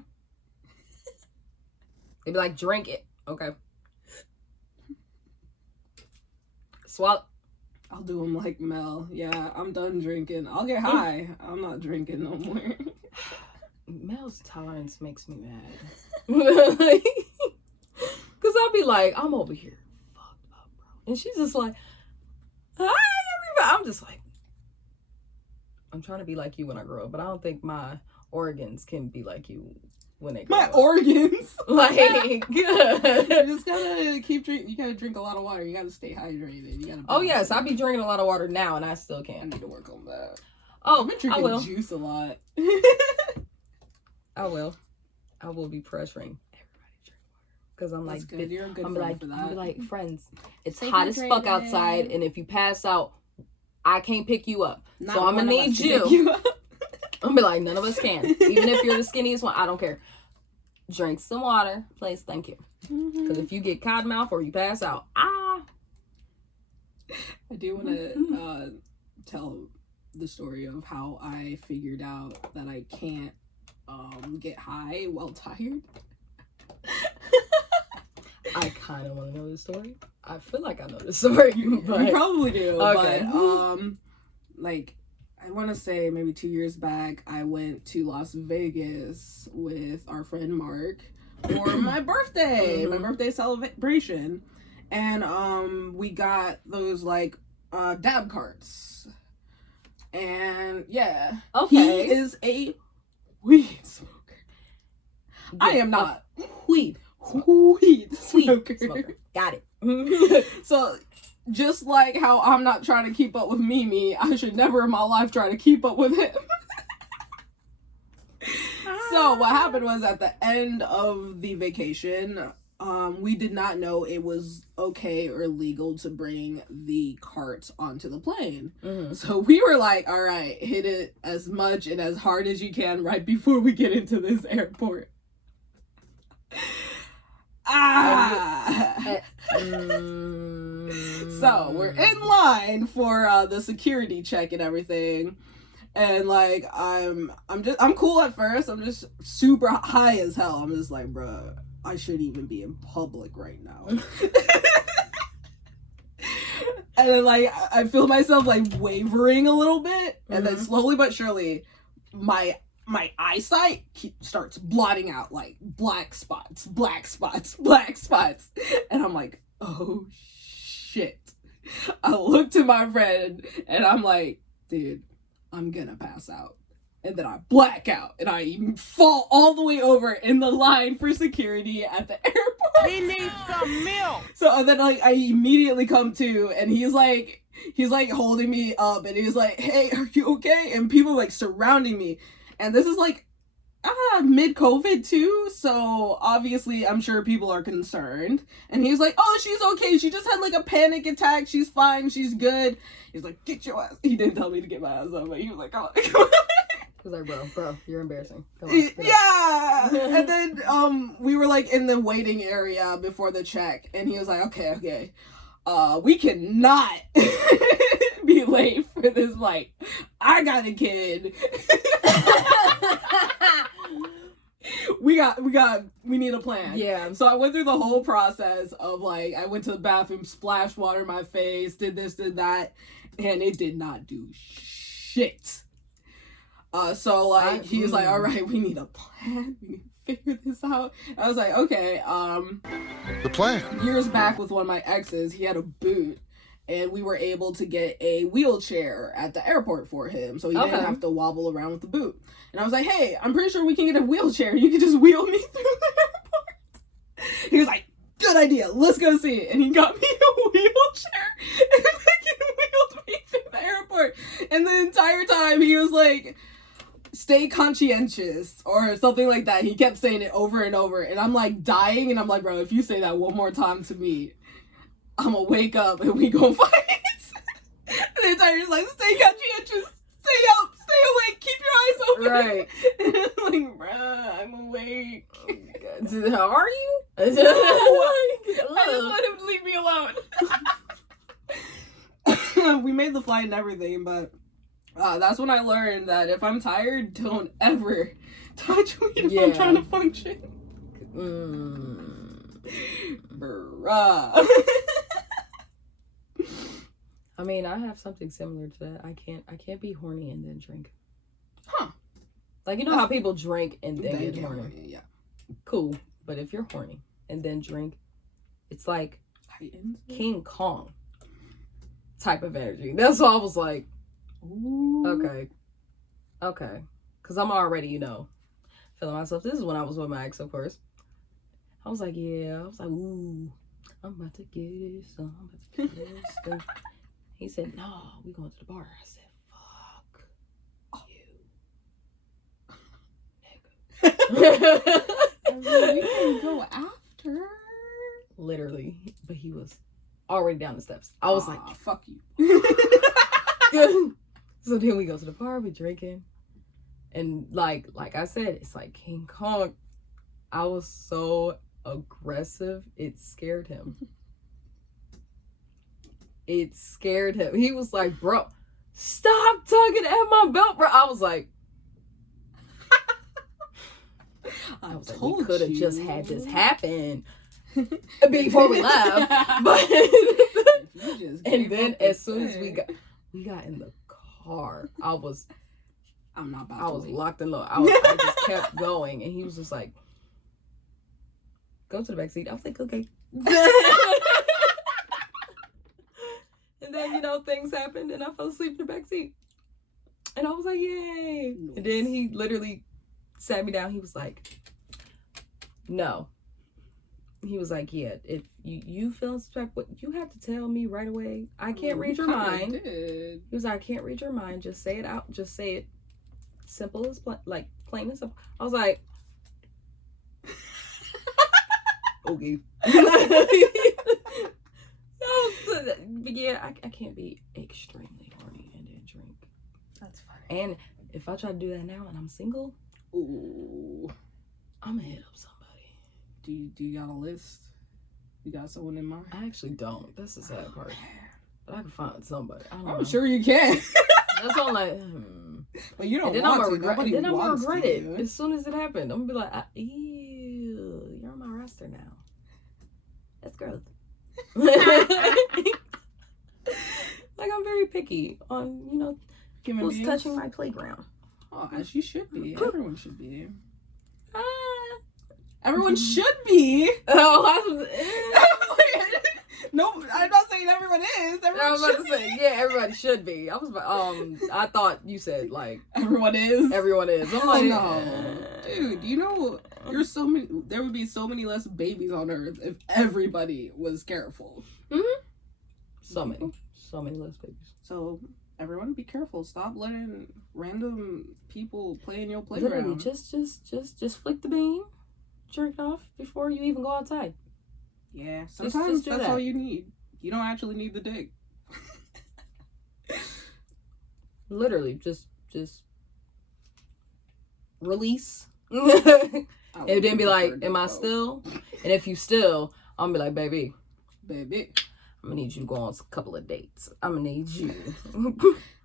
They'd be like, drink it. Okay. Swallow. I'll do them like Mel. Yeah, I'm done drinking. I'll get high. I'm not drinking no more. Mel's tolerance makes me mad. Like, cause I'll be like, I'm over here fucked up, bro. And she's just like, hi, everybody. I'm just like, I'm trying to be like you when I grow up, but I don't think my organs can be like you when they grow My up. organs. Like, You just gotta keep drinking. You gotta drink a lot of water. You gotta stay hydrated. You gotta. oh yes, I be drinking a lot of water now, and I still I can't. need to work on that. Oh, I've been I drinking will. juice a lot. I will. I will be pressuring everybody to drink water because I'm That's like, good. You're a good I'm friend like, for that. I'm like, friends, it's Stay hot as fuck hydrated. outside, and if you pass out, I can't pick you up. Not So I'm one gonna of us need can pick you. up. I'm gonna be like, none of us can, even if you're the skinniest one. I don't care. Drink some water, please, thank you. Because if you get cotton mouth or you pass out, I do want to tell the story of how I figured out that I can't get high while tired. I kind of want to know this story. I feel like I know this story. You But probably do, Okay. but like I want to say maybe 2 years back, I went to Las Vegas with our friend Mark for my birthday, my birthday celebration, and we got those like dab carts, and yeah, Okay. he is a weed smoker. I am not. Weed. Weed smoker. Got it. So, just like how I'm not trying to keep up with Mimi, I should never in my life try to keep up with him. So, what happened was at the end of the vacation, we did not know it was okay or legal to bring the carts onto the plane. So, we were like, all right, hit it as much and as hard as you can right before we get into this airport. So we're in line for the security check and everything, and like I'm cool at first. I'm just super high as hell. I'm just like, bruh, I shouldn't even be in public right now. And then like I feel myself like wavering a little bit, and then slowly but surely my eyesight starts blotting out, like black spots, and I'm like, oh shit. I look to my friend and I'm like, dude, I'm gonna pass out. And then I black out and I fall all the way over in the line for security at the airport. He needs some milk. So then like I immediately come to, and he's like holding me up, and he's like, hey, are you okay? And people like surrounding me. And this is like mid-COVID too, so obviously I'm sure people are concerned. And he's like, oh, she's okay. She just had like a panic attack. She's fine. She's good. He's like, get your ass. He didn't tell me to get my ass up, but he was like, come on. He was like, bro, you're embarrassing. Come on, yeah. And then we were like in the waiting area before the check, and he was like, okay. We cannot be late for this flight. I got a kid. We need a plan. Yeah. So I went through the whole process of like, I went to the bathroom, splashed water in my face, did this, did that, and it did not do shit. So like, he was like, all right, we need a plan. We need to figure this out. I was like, okay, The plan. years back with one of my exes, he had a boot, and we were able to get a wheelchair at the airport for him, so he didn't have to wobble around with the boot. And I was like, hey, I'm pretty sure we can get a wheelchair. You can just wheel me through the airport. He was like, good idea. Let's go see it. And he got me a wheelchair and fucking wheeled me through the airport. And the entire time he was like, stay conscientious or something like that. He kept saying it over and over. And I'm like dying. And I'm like, bro, if you say that one more time to me, I'm gonna wake up and we gonna fight. The entire time, like, stay conscientious, stay up, stay awake, keep your eyes open. Right. And I'm like, bruh, I'm awake. Oh my God. How are you? I just let him leave me alone. We made the flight and everything, but That's when I learned that if I'm tired, don't ever touch me if I'm trying to function. Bruh. I mean, I have something similar to that. I can't be horny and then drink. Huh. Like, you know how people drink and then get horny? Yeah. Cool. But if you're horny and then drink, it's like Heightened? King Kong type of energy. That's why I was like, ooh. Okay. Because I'm already, feeling myself. This is when I was with my ex, of course. I was like, ooh, I'm about to get some. He said, no, we going to the bar. I said, fuck you. Nigga. We can go after. Literally. But he was already down the steps. I was like, fuck you. So then we go to the bar, we drinking. And like I said, it's like King Kong. I was so aggressive, it scared him. It scared him. He was like, bro, stop tugging at my belt, bro. I was like, we could have just had this happen before we left. But and then as soon as we got in the car, I was locked and loaded. I just kept going, and he was just like, go to the back seat. I was like, okay. And then, things happened, and I fell asleep in the back seat. And I was like, yay. Nice. And then he literally sat me down. He was like, no. He was like, yeah, if you feel some type, you have to tell me right away. I can't read your mind. Did. He was like, I can't read your mind. Just say it out. Just say it. Simple as plain and simple. I was like, okay. But yeah, I can't be extremely horny and then drink. That's funny. And if I try to do that now and I'm single, ooh, I'm gonna hit up somebody. Do you got a list? You got someone in mind? I actually don't. That's the sad part. But I can find somebody. I'm sure you can. That's all I'm like, But you don't and then want I'm to. regret, and then I'm gonna regret it do. as soon as it happened. I'm gonna be like, ew, you're on my roster now. That's gross. Like, I'm very picky on, who's touching my playground. Oh, as you should be. Everyone should be. Everyone should be. Oh, no, I'm not saying everyone is. Everyone I was about to say, yeah, everybody should be. I I thought you said like everyone is. Everyone is. I'm like, no, dude. There would be so many less babies on Earth if everybody was careful. Mm-hmm. So many less babies. So everyone, be careful. Stop letting random people play in your playground. Literally, just flick the bean, jerk it off before you even go outside. Yeah, sometimes that's all you need. You don't actually need the dick. Literally, just release. And then be like, am I still? And if you still, I'm gonna be like, baby, I'm gonna need you to go on a couple of dates. I'm gonna need you.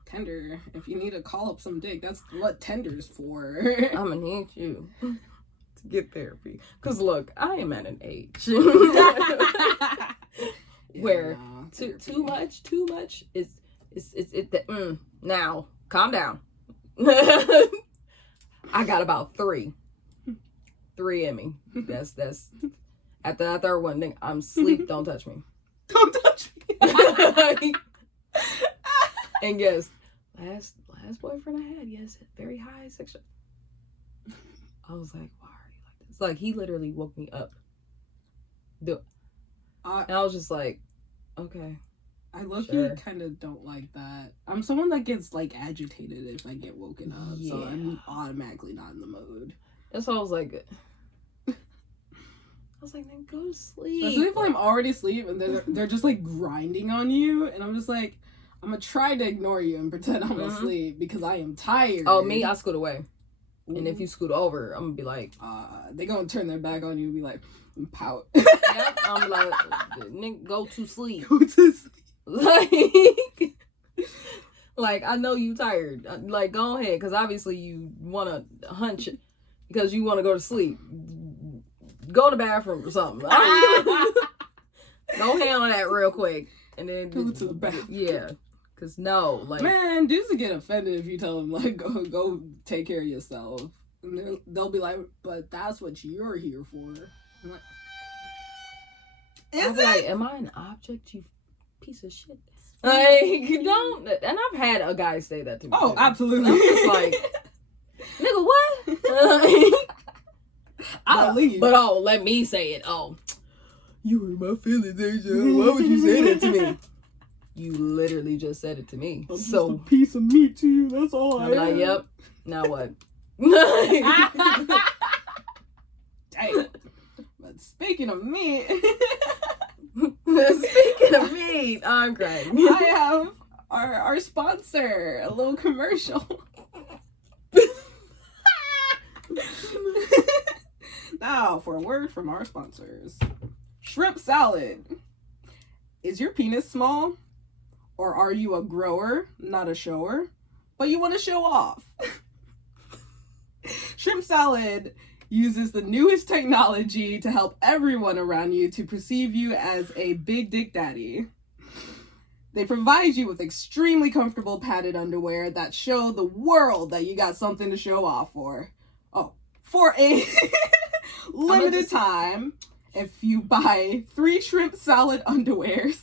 Tender. If you need to call up some dick, that's what Tender's for. I'm gonna need you to get therapy. Because look, I am at an age where too much is now calm down. I got about three in me. That's after that third one, I'm asleep. Don't touch me. Don't touch me. And yes, last boyfriend I had, yes, very high sexual. I was like, why are you like this? Like, he literally woke me up. And I was just like, okay. I low-key kind of don't like that. I'm someone that gets like agitated if I get woken up, so I'm automatically not in the mood. That's why I was like, then go to sleep. Especially if I'm already asleep and they're just like grinding on you, and I'm just like, I'm gonna try to ignore you and pretend I'm asleep because I am tired. Oh, me, I scoot away. Ooh. And if you scoot over, I'm gonna be like, they gonna turn their back on you and be like, pout. Yep, I'm like, Like, I know you tired. Like, go ahead, because obviously you want to hunch because you want to go to sleep. Go to the bathroom or something. Go handle that real quick. And then Go to the bathroom. Yeah. Because no, like... Man, dudes get offended if you tell them, like, go take care of yourself. And they'll be like, but that's what you're here for. I'm like, is it? Like, am I an object, you piece of shit? Like, you don't... And I've had a guy say that to me. Oh, too. absolutely. I'm just like, nigga, what? I'll leave. But, oh, let me say it. Oh, you hurt my feelings, Asia. Why would you say that to me? You literally just said it to me. I'm so just a piece of meat to you. That's all I'm I like, am. yep. Now what? Dang. But speaking of meat, speaking of meat, I'm crying. I have our sponsor, a little commercial. Now for a word from our sponsors. Shrimp salad. Is your penis small? Or are you a grower, not a shower? But you want to show off? Shrimp salad uses the newest technology to help everyone around you to perceive you as a big dick daddy. They provide you with extremely comfortable padded underwear that show the world that you got something to show off for. Oh, for a limited time, if you buy 3 shrimp salad underwears,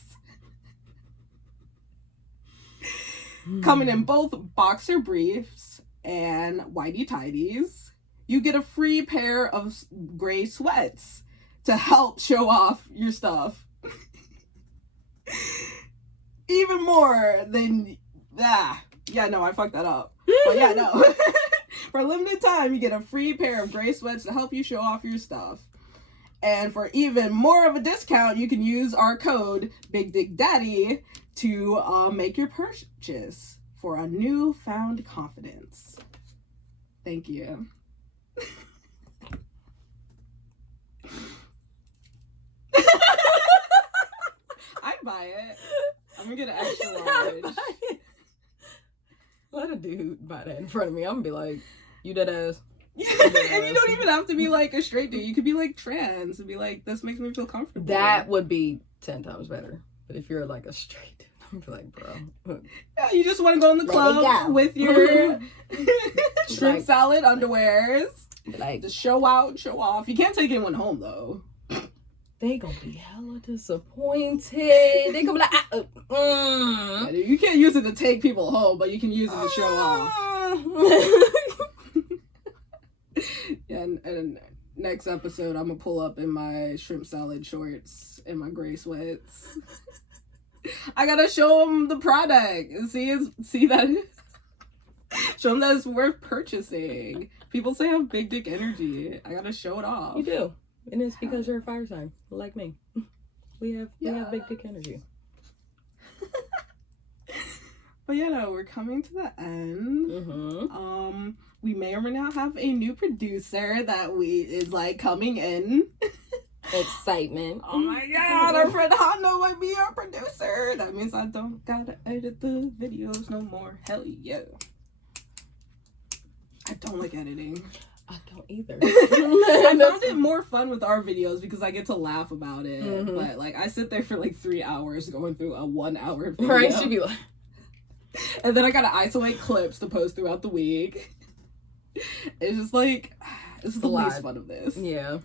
coming in both boxer briefs and whitey tidies, you get a free pair of gray sweats to help show off your stuff. Even more than I fucked that up. But yeah, no. For a limited time, you get a free pair of gray sweats to help you show off your stuff. And for even more of a discount, you can use our code BigDickDaddy to make your purchase for a newfound confidence. Thank you. I'd buy it. I'm gonna get an extra large. Let a dude buy that in front of me. I'm gonna be like, you dead ass. And you don't even have to be like a straight dude. You could be like trans and be like, this makes me feel comfortable. That would be 10 times better. But if you're like a straight dude, I'm be like, bro. Yeah, you just want to go in the club with your shrimp salad underwears. Like, just show out, show off. You can't take anyone home though. They gonna be hella disappointed. They gonna be like, Yeah, you can't use it to take people home, but you can use it to show off. Yeah, and next episode, I'm gonna pull up in my shrimp salad shorts and my gray sweats. I gotta show them the product and see that. Show them that it's worth purchasing. People say I have big dick energy. I gotta show it off. You do. And it's because you're a fire sign, like me. We have big dick energy. But yeah, no, we're coming to the end. Mm-hmm. We may or may not have a new producer that is like coming in. Excitement. Oh my god, our friend Hondo might be our producer. That means I don't gotta edit the videos no more. Hell yeah. I don't like editing. I don't either. I found it more fun with our videos because I get to laugh about it. Mm-hmm. But like I sit there for like 3 hours going through a 1 hour video. Right, she'd be like, and then I gotta isolate clips to post throughout the week. It's just like this is the least fun of this. Yeah.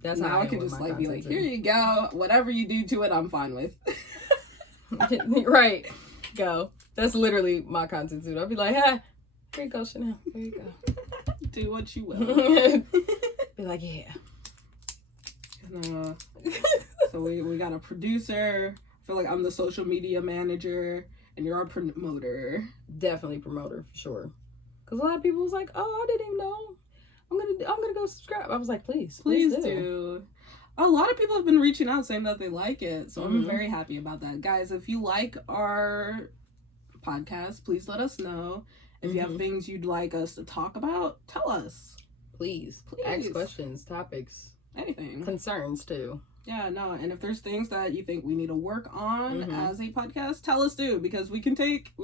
That's now I can just like be like, here you go. Whatever you do to it, I'm fine with. Right. Go. That's literally my content too. I'll be like, hey, here you go, Chanel. Here you go. Do what you will. Be like, yeah. And, so we got a producer. I feel like I'm the social media manager and you're our promoter. Definitely promoter for sure. Because a lot of people was like, oh, I didn't even know. I'm gonna go subscribe. I was like, please do. A lot of people have been reaching out saying that they like it, so I'm very happy about that. Guys, if you like our podcast, please let us know. If you have things you'd like us to talk about, tell us. Please. Ask questions, topics. Anything. Concerns, too. Yeah, no, and if there's things that you think we need to work on Mm-hmm. as a podcast, tell us too, because we can take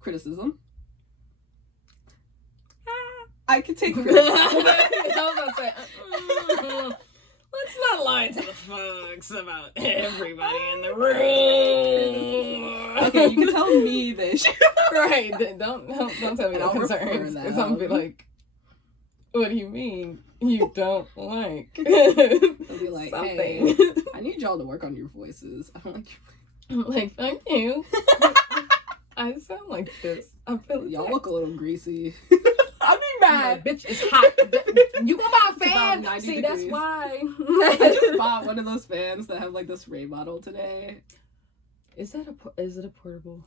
criticism. I can take criticism. I was about to say, let's not lie to the folks about everybody in the room. Okay, you can tell me this. Right? Don't tell me no I'll refer concerns. that Because I'm out. be like, what do you mean you don't like? I'll be like, something. hey, I need y'all to work on your voices. I don't like your I'm like, thank you. I sound like this. I feel y'all attacked. look a little greasy. I'd be mad. Bitch, it's hot. You gonna buy a It's about fan? 90 See, degrees. that's why. I just bought one of those fans that have like the spray bottle today. Is it a portable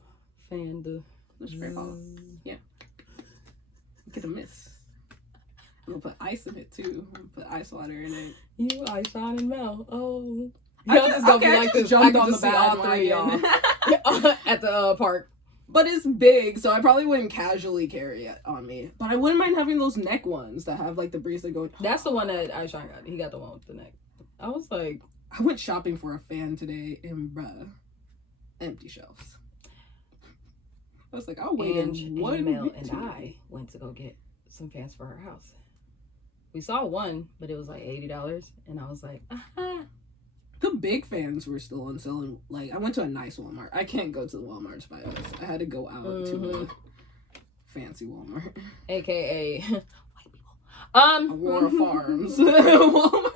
fan? The spray bottle. Yeah. Get a miss. I'm gonna put ice in it too. I'm gonna put ice water in it. You ice on and Mel. Oh. I Y'all just- just gonna okay, be I like just this. jumped I can on just the see all bandwagon. 3 of y'all at the park. But it's big, so I probably wouldn't casually carry it on me. But I wouldn't mind having those neck ones that have like the breeze that go. That's the one that Aishan got. He got the one with the neck. I was like, I went shopping for a fan today and bruh, empty shelves. I was like, I'll wait in one Mel week and to- I went to go get some fans for her house. We saw one, but it was like $80, and I was like, aha. The big fans were still on sale. And, like, I went to a nice Walmart. I can't go to the Walmarts by us. I had to go out to a fancy Walmart. AKA white people. Aurora Farms Walmart.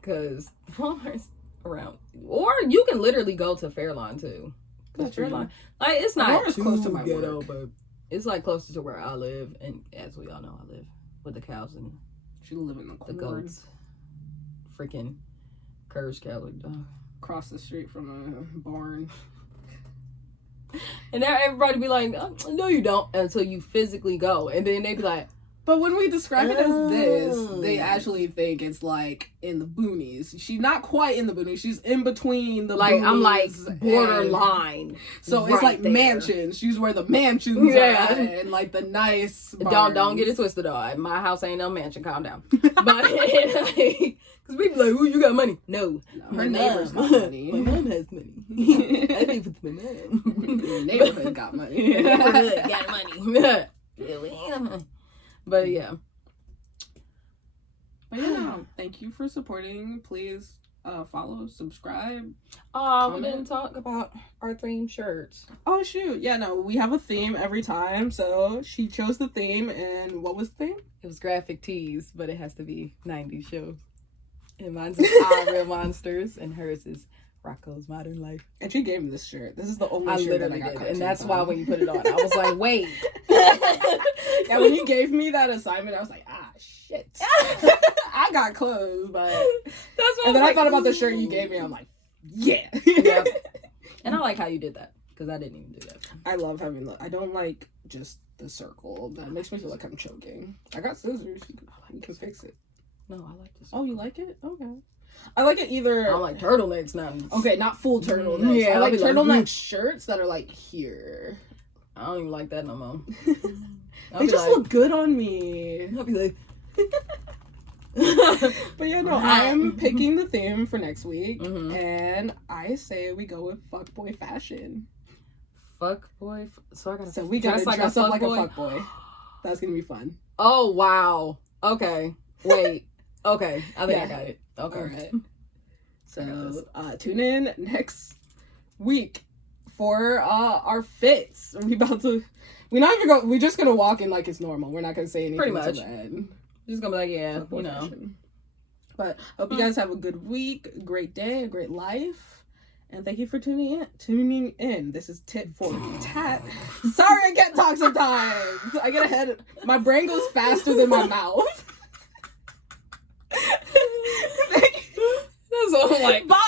Because Walmart's around. Or you can literally go to Fairlawn, too. That's true. Fairlawn, like, it's not Aurora's too close to my ghetto, work. but it's, like, closer to where I live. And as we all know, I live with the cows and She live in the the corn. goats. Freaking Courage Cowardly dog. Across the street from a barn. And now everybody be like, oh, no, you don't, until you physically go. And then they be like, But when we describe it as this, Oh. they actually think it's like in the boonies. She's not quite in the boonies. She's in between the like, boonies. I'm like and- borderline. So it's right like there. mansions. She's where the mansions Yeah. are at, and like the nice Don't get it barns. twisted though. My house ain't no mansion. Calm down. But because people like, "Ooh, you got money?" No, Her neighbors got my money. mom has money. I live with my mom. The neighborhood got money. The neighborhood got money. But yeah. But yeah, no, thank you for supporting. Please follow, subscribe. We Comment. didn't talk about our theme shirts. Oh shoot, yeah, no, we have a theme every time. So she chose the theme, and what was the theme? It was graphic tees, but it has to be 90s shows. And mine's is Our Real Monsters, and hers is Rocco's Modern Life. And she gave me this shirt. This is the only I shirt that I literally got did, cartoons and that's why on. when you put it on, I was like, wait. Yeah, when you gave me that assignment, I was like, shit. I got clothes, but That's what and then I was thought like, about the shirt you ooh. gave me. I'm like, yeah. Yep. And I like how you did that because I didn't even do that. I love having the. I don't like just the circle. That makes me feel like I'm choking. I got scissors. You can fix it. No, I like this. Oh, you like it? Okay. I like it either. I don't like turtlenecks now. Okay, not full turtlenecks. Yeah, I I'll like be like, turtleneck shirts that are like here. I don't even like that no more. They just look good on me. I'll be like, But yeah, no, I am picking the theme for next week, Mhm. and I say we go with fuckboy fashion. fuck boy. So I gotta. So we gotta dress up like a fuckboy. That's gonna be fun. Oh wow. Okay. Wait. Okay. I think I Yeah. got it. Okay. All right. I got this. So tune in next week for our fits. We're just gonna walk in like it's normal. We're not gonna say anything Pretty till much. the end. Just gonna be like, yeah, Fuckboy you know. fashion. But hope you guys have a good week, great day, a great life. And thank you for tuning in. This is Tit for Tat. Sorry, I can't talk sometimes. I get ahead. My brain goes faster than my mouth. That's all I'm like. Bye.